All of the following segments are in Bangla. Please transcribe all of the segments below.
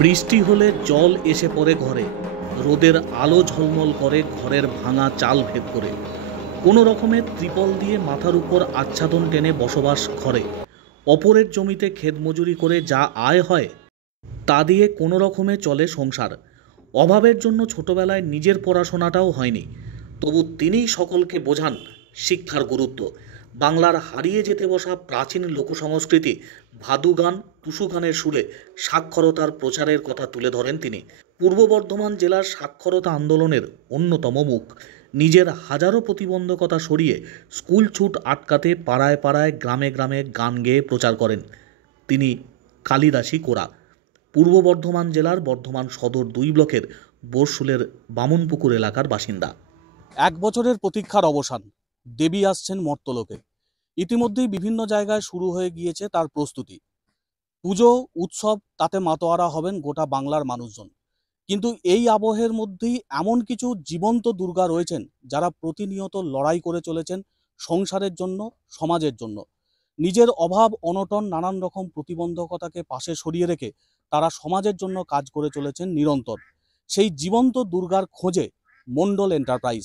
বৃষ্টি হলে জল এসে পড়ে ঘরে, রোদের আলো ঝলমল করে ঘরের ভাঙা চাল ভেদ করে। কোনো রকমের ত্রিপল দিয়ে মাথার উপর আচ্ছাদন টেনে বসবাস ঘরে। অপরের জমিতে ক্ষেত মজুরি করে যা আয় হয় তা দিয়ে কোনো রকমে চলে সংসার। অভাবের জন্য ছোটবেলায় নিজের পড়াশোনাটাও হয়নি, তবু তিনিই সকলকে বোঝান শিক্ষার গুরুত্ব। বাংলার হারিয়ে যেতে বসা প্রাচীন লোকসংস্কৃতি ভাদু গান, টুসু গানের সুরে সাক্ষরতার প্রচারের কথা তুলে ধরেন তিনি। পূর্ব বর্ধমান জেলার সাক্ষরতা আন্দোলনের অন্যতম মুখ। নিজের হাজারো প্রতিবন্ধকতা সরিয়ে স্কুল ছুট আটকাতে পাড়ায় পাড়ায় গ্রামে গ্রামে গান গেয়ে প্রচার করেন তিনি কালিদাসী কোরা। পূর্ব বর্ধমান জেলার বর্ধমান সদর 2 ব্লকের বোরশুলের বামনপুকুর এলাকার বাসিন্দা। 1 বছরের প্রতীক্ষার অবসান, দেবী আসছেন মর্তলোকে। ইতিমধ্যেই বিভিন্ন জায়গায় শুরু হয়ে গিয়েছে তার প্রস্তুতি। পুজো উৎসব, তাতে মাতোয়ারা হবেন গোটা বাংলার মানুষজন। কিন্তু এই আবহের মধ্যেই এমন কিছু জীবন্ত দুর্গা রয়েছেন যারা প্রতিনিয়ত লড়াই করে চলেছেন সংসারের জন্য, সমাজের জন্য। নিজের অভাব অনটন নানান রকম প্রতিবন্ধকতাকে পাশে সরিয়ে রেখে তারা সমাজের জন্য কাজ করে চলেছেন নিরন্তর। সেই জীবন্ত দুর্গার খোঁজে মণ্ডল এন্টারপ্রাইজ।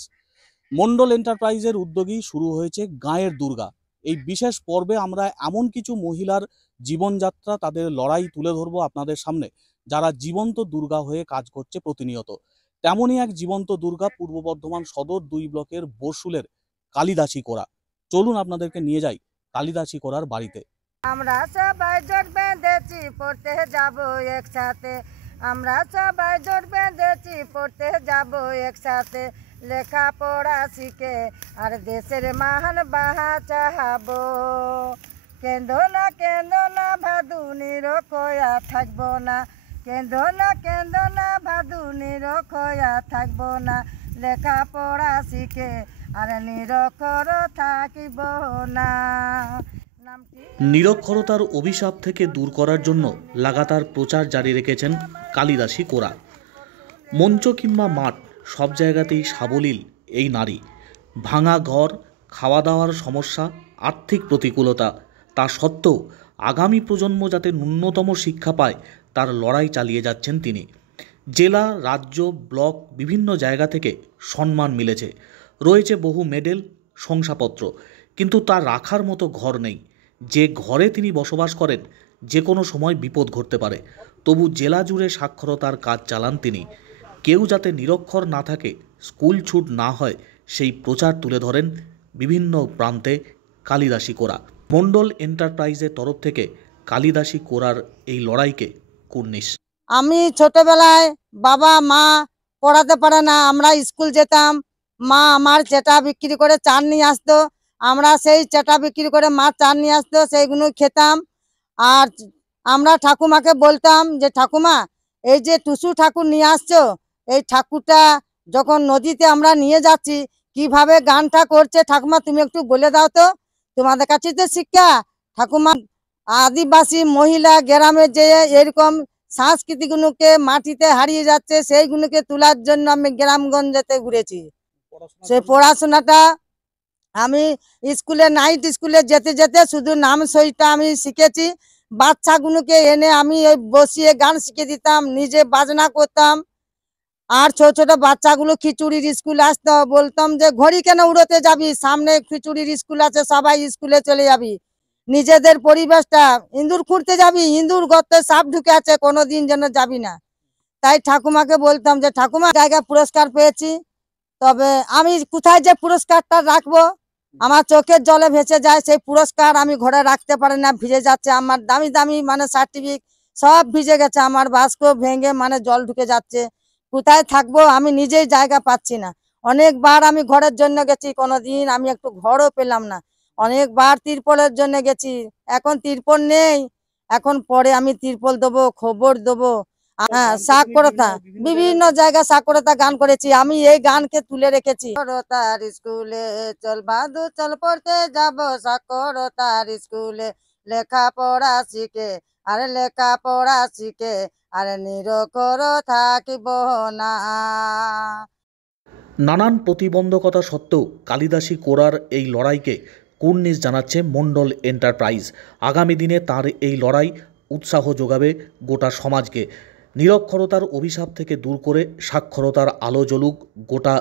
মণ্ডল এন্টারপ্রাইজের উদ্যোগেই শুরু হয়েছে গাঁয়ের দুর্গা। এই বিশেষ পর্বে আমরা এমন কিছু মহিলার জীবনযাত্রা, তাদের লড়াই তুলে ধরবো আপনাদের সামনে, যারা জীবন্ত দুর্গা হয়ে কাজ করছে প্রতিনিয়ত। তেমনই এক জীবন্ত দুর্গা পূর্ব বর্ধমান সদর 2 ব্লকের বোরশুলের কালিদাসী কোরা। চলুন আপনাদেরকে নিয়ে যাই কালিদাসী কোরার বাড়িতে। আমরা সবাই জোট বেঁধেছি পড়তে যাব একসাথে, আমরা সবাই জোট বেঁধেছি পড়তে যাব একসাথে, লেখাপড়া শিখে আর দেশের মহান বাঁচাবো। কেন্দ্র না ভাদু নিরক্ষয়া থাকবো না, কেন্দ্র না ভাদু নিরক্ষয়া থাকবো না, লেখাপড়া শিখে আর নিরক্ষর থাকিব না। নিরক্ষরতার অভিশাপ থেকে দূর করার জন্য লাগাতার প্রচার জারি রেখেছেন কালিদাসী কোরা। মঞ্চ কিংবা মাঠ, সব জায়গাতেই সাবলীল এই নারী। ভাঙা ঘর, খাওয়া দাওয়ার সমস্যা, আর্থিক প্রতিকূলতা, তা সত্ত্বেও আগামী প্রজন্ম যাতে ন্যূনতম শিক্ষা পায় তার লড়াই চালিয়ে যাচ্ছেন তিনি। জেলা, রাজ্য, ব্লক বিভিন্ন জায়গা থেকে সম্মান মিলেছে, রয়েছে বহু মেডেল, শংসাপত্র, কিন্তু তার রাখার মতো ঘর নেই। যে ঘরে তিনি বসবাস করেন যে কোনো সময় বিপদ ঘটতে পারে, তবু জেলা জুড়ে সাক্ষরতার কাজ চালান তিনি। কেউ যাতে নিরক্ষর না থাকে, স্কুল ছুট না হয়, সেই প্রচার তুলে ধরেন বিভিন্ন প্রান্তে কালিদাসী কোরা। মণ্ডল এন্টারপ্রাইজের তরফ থেকে কালিদাসী কোরার এই লড়াইকে কুর্নিশ। আমি ছোটবেলায় বাবা মা পড়াতে পারে না, আমরা স্কুল যেতাম, মা আমার চেটা বিক্রি করে চাল নিয়ে আসতো, আমরা সেই চেটা বিক্রি করে মা চাল নিয়ে আসতো, সেইগুলো খেতাম। আর আমরা ঠাকুমাকে বলতাম যে ঠাকুমা, এই যে টুসু ঠাকুর নিয়ে আসছো, এই ঠাকুরটা যখন নদীতে আমরা নিয়ে যাচ্ছি কিভাবে গানটা করছে ঠাকুমা তুমি একটু বলে দাও তো, তোমাদের কাছে তো শিক্ষা। ঠাকুমা আদিবাসী মহিলা গ্রামে যে এরকম সংস্কৃতিগুলোকে মাটিতে হারিয়ে যাচ্ছে, সেইগুলোকে তোলার জন্য আমি গ্রামগঞ্জেতে ঘুরেছি। সেই পড়াশোনাটা আমি স্কুলে, নাইট স্কুলে যেতে যেতে শুধু নাম সইটা আমি শিখেছি। বাচ্চাগুলোকে এনে আমি বসিয়ে গান শিখে দিতাম, নিজে বাজনা করতাম। আর ছোট ছোট বাচ্চাগুলো খিচুড়ির স্কুল আসতো, বলতাম যে ঘড়ি কেন উড়োতে যাবি, সামনে খিচুড়ির স্কুল আছে, সবাই স্কুলে চলে যাবি। নিজেদের পরিবেশটা, ইঁদুর খুঁড়তে যাবি, ইঁদুর গর্তে সাপ ঢুকে আছে, কোনোদিন যেন যাবি না। তাই ঠাকুমাকে বলতাম যে ঠাকুমা জায়গায় পুরস্কার পেয়েছি, তবে আমি কোথায় যে পুরস্কারটা রাখবো, আমার চোখের জলে ভেসে যায়। সেই পুরস্কার আমি ঘরে রাখতে পারি না, ভিজে যাচ্ছে। আমার দামি দামি মানে সার্টিফিকেট সব ভিজে গেছে, আমার বাস্ক ভেঙে মানে জল ঢুকে যাচ্ছে। কোথায় থাকবো আমি নিজেই জায়গা পাচ্ছি না। অনেকবার আমি ঘরের জন্য গেছি, কোনোদিন আমি একটু ঘরও পেলাম না। অনেকবার তিরপলের জন্য গেছি, এখন তিরপল নেই, এখন পরে আমি তিরপল দেবো, খবর দেবো। হ্যাঁ, সাক্ষরতা বিভিন্ন জায়গায় সাক্ষরতা গান করেছি, আমি এই গানকে তুলে রেখেছি। সাক্ষরতার স্কুলে চল বাদু চল পড়তে যাব, সাক্ষরতার স্কুলে লেখাপড়া শিখে আর লেখাপড়া শিখে আর নিরক্ষর থাকিব না। নানান প্রতিবন্ধকতা সত্ত্বেও কালিদাসী কোরার এই লড়াইকে কুর্নিশ জানাচ্ছে মণ্ডল এন্টারপ্রাইজ। আগামী দিনে তার এই লড়াই উৎসাহ যোগাবে গোটা সমাজকে। নিরক্ষরতার অভিশাপ থেকে দূর করে সাক্ষরতার আলো জ্বলুক গোটা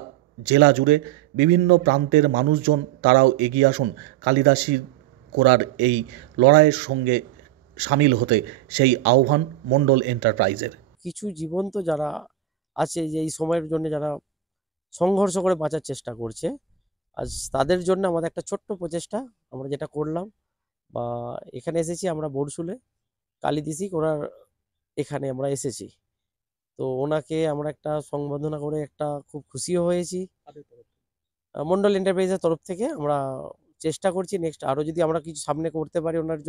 জেলা জুড়ে। বিভিন্ন প্রান্তের মানুষজন তারাও এগিয়ে আসুন কালিদাসী করার এই লড়াইয়ের সঙ্গে সামিল হতে, সেই আহ্বান মণ্ডল এন্টারপ্রাইজের। কিছু জীবন্ত যারা আছে যে এই সময়ের জন্য যারা সংঘর্ষ করে বাঁচার চেষ্টা করছে, আজ তাদের জন্য আমাদের একটা ছোট্ট প্রচেষ্টা আমরা যেটা করলাম বা এখানে এসেছি আমরা বড়শুলে কালিদাসী করার এখানে আমরা এসেছি। তো ওনাকে আমরা একটা সংবর্ধনা করে একটা খুব খুশিও হয়েছি। মণ্ডল এন্টারপ্রাইজের তরফ থেকে আমরা চেষ্টা করছি নেক্সট আরও যদি আমরা কিছু সামনে করতে পারি ওনার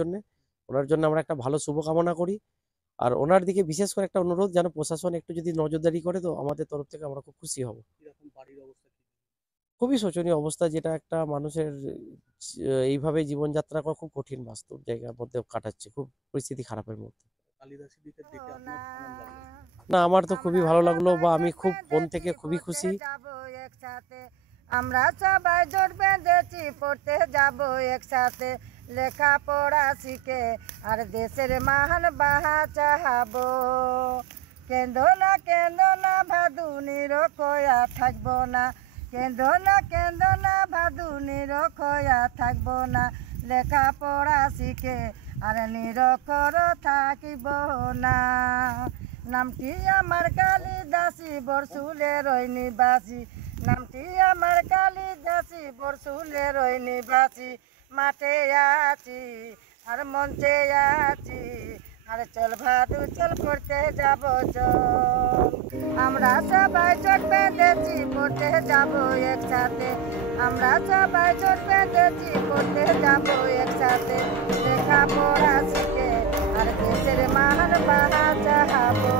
জন্য আমরা একটা ভালো শুভকামনা করি। আর ওনার দিকে বিশেষ করে একটা অনুরোধ, যেন প্রশাসন একটু যদি নজরদারি করে তো আমাদের তরফ থেকে আমরা খুব খুশি হব। খুবই শোচনীয় অবস্থা, যেটা একটা মানুষের এইভাবে জীবনযাত্রা করা খুব কঠিন, বাস্তব জায়গার মধ্যে কাটাচ্ছে, খুব পরিস্থিতি খারাপের মধ্যে। না, আমার তো খুবই ভালো লাগলো বা আমি খুব মন থেকে খুবই খুশি। আমরা সবাই জোট বেঁধেছি পড়তে যাব একসাথে, লেখাপড়া শিখে আর দেশের মহান বাঁচাবো। কেন্দ্র না ভাদু নিরক্ষয়া থাকবো না, কেন্দ্র না ভাদু নিরক্ষয়া থাকবো না, লেখাপড়া শিখে আর নিরক্ষর থাকিব না। নামটি আমার কালিদাসী বড়শুলের নিবাসী, নামটি আমার কালিদাসী বড়শুলের নিবাসী। মাঠে আছি আর মঞ্চে আছি, আর চল ভাদু চল পড়তে যাব চল। আমরা সবাই জোট বেঁধেছি পড়তে যাব একসাথে, আমরা সবাই জোট বেঁধেছি পড়তে যাব একসাথে, লেখাপড়া শিখে আর দেশের মহান বাঁচাবো।